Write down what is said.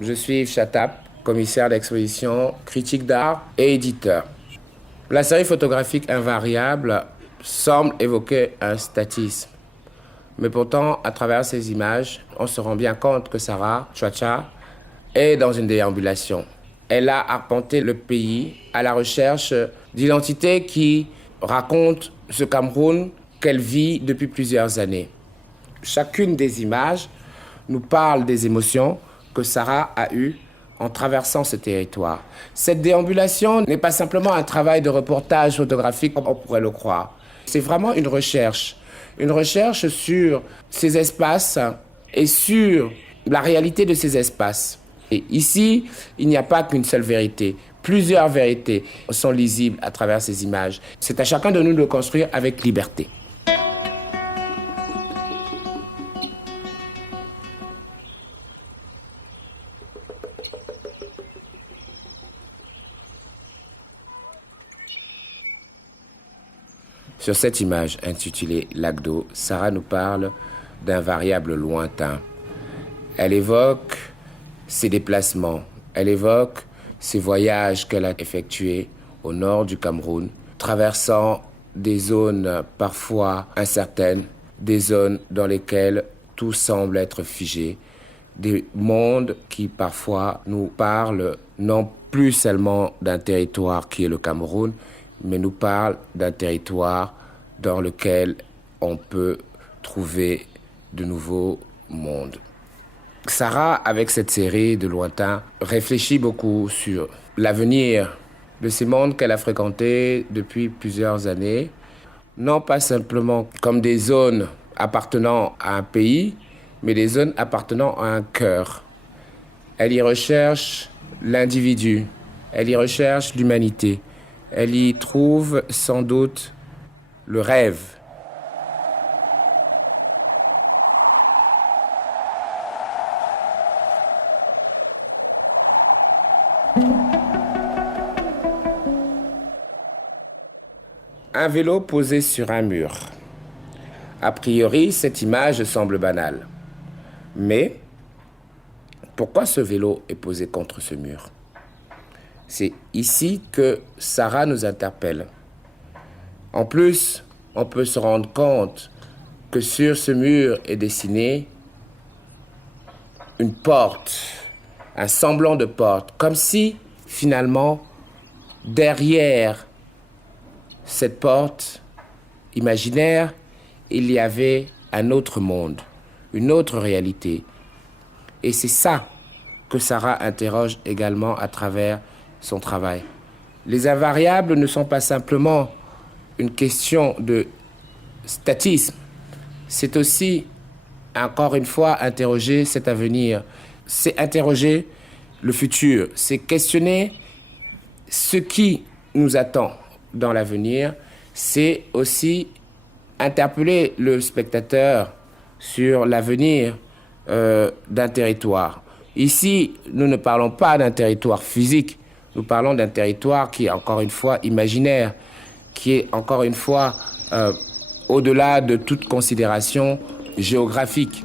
Je suis Yves Chatap, commissaire d'exposition, critique d'art et éditeur. La série photographique Invariable semble évoquer un statisme. Mais pourtant, à travers ces images, on se rend bien compte que Sarah Chouacha est dans une déambulation. Elle a arpenté le pays à la recherche d'identités qui racontent ce Cameroun qu'elle vit depuis plusieurs années. Chacune des images nous parle des émotions que Sarah a eues en traversant ce territoire. Cette déambulation n'est pas simplement un travail de reportage photographique comme on pourrait le croire. C'est vraiment une recherche sur ces espaces et sur la réalité de ces espaces. Et ici, il n'y a pas qu'une seule vérité. Plusieurs vérités sont lisibles à travers ces images. C'est à chacun de nous de construire avec liberté. Sur cette image intitulée Lac d'eau, Sarah nous parle d'un variable lointain. Elle évoque ses déplacements, elle évoque ses voyages qu'elle a effectués au nord du Cameroun, traversant des zones parfois incertaines, des zones dans lesquelles tout semble être figé, des mondes qui parfois nous parlent non plus seulement d'un territoire qui est le Cameroun, mais nous parlent d'un territoire dans lequel on peut trouver de nouveaux mondes. Sarah, avec cette série de lointains, réfléchit beaucoup sur l'avenir de ces mondes qu'elle a fréquentés depuis plusieurs années, non pas simplement comme des zones appartenant à un pays, mais des zones appartenant à un cœur. Elle y recherche l'individu, elle y recherche l'humanité, elle y trouve sans doute le rêve. Un vélo posé sur un mur. A priori, cette image semble banale. Mais pourquoi ce vélo est posé contre ce mur ? C'est ici que Sarah nous interpelle. En plus, on peut se rendre compte que sur ce mur est dessinée une porte, un semblant de porte, comme si finalement, derrière cette porte imaginaire, il y avait un autre monde, une autre réalité. Et c'est ça que Sarah interroge également à travers son travail. Les invariables ne sont pas simplement une question de statisme. C'est aussi, encore une fois, interroger cet avenir. C'est interroger le futur. C'est questionner ce qui nous attend dans l'avenir. C'est aussi interpeller le spectateur sur l'avenir d'un territoire. Ici, nous ne parlons pas d'un territoire physique. Nous parlons d'un territoire qui est encore une fois imaginaire, qui est encore une fois au-delà de toute considération géographique.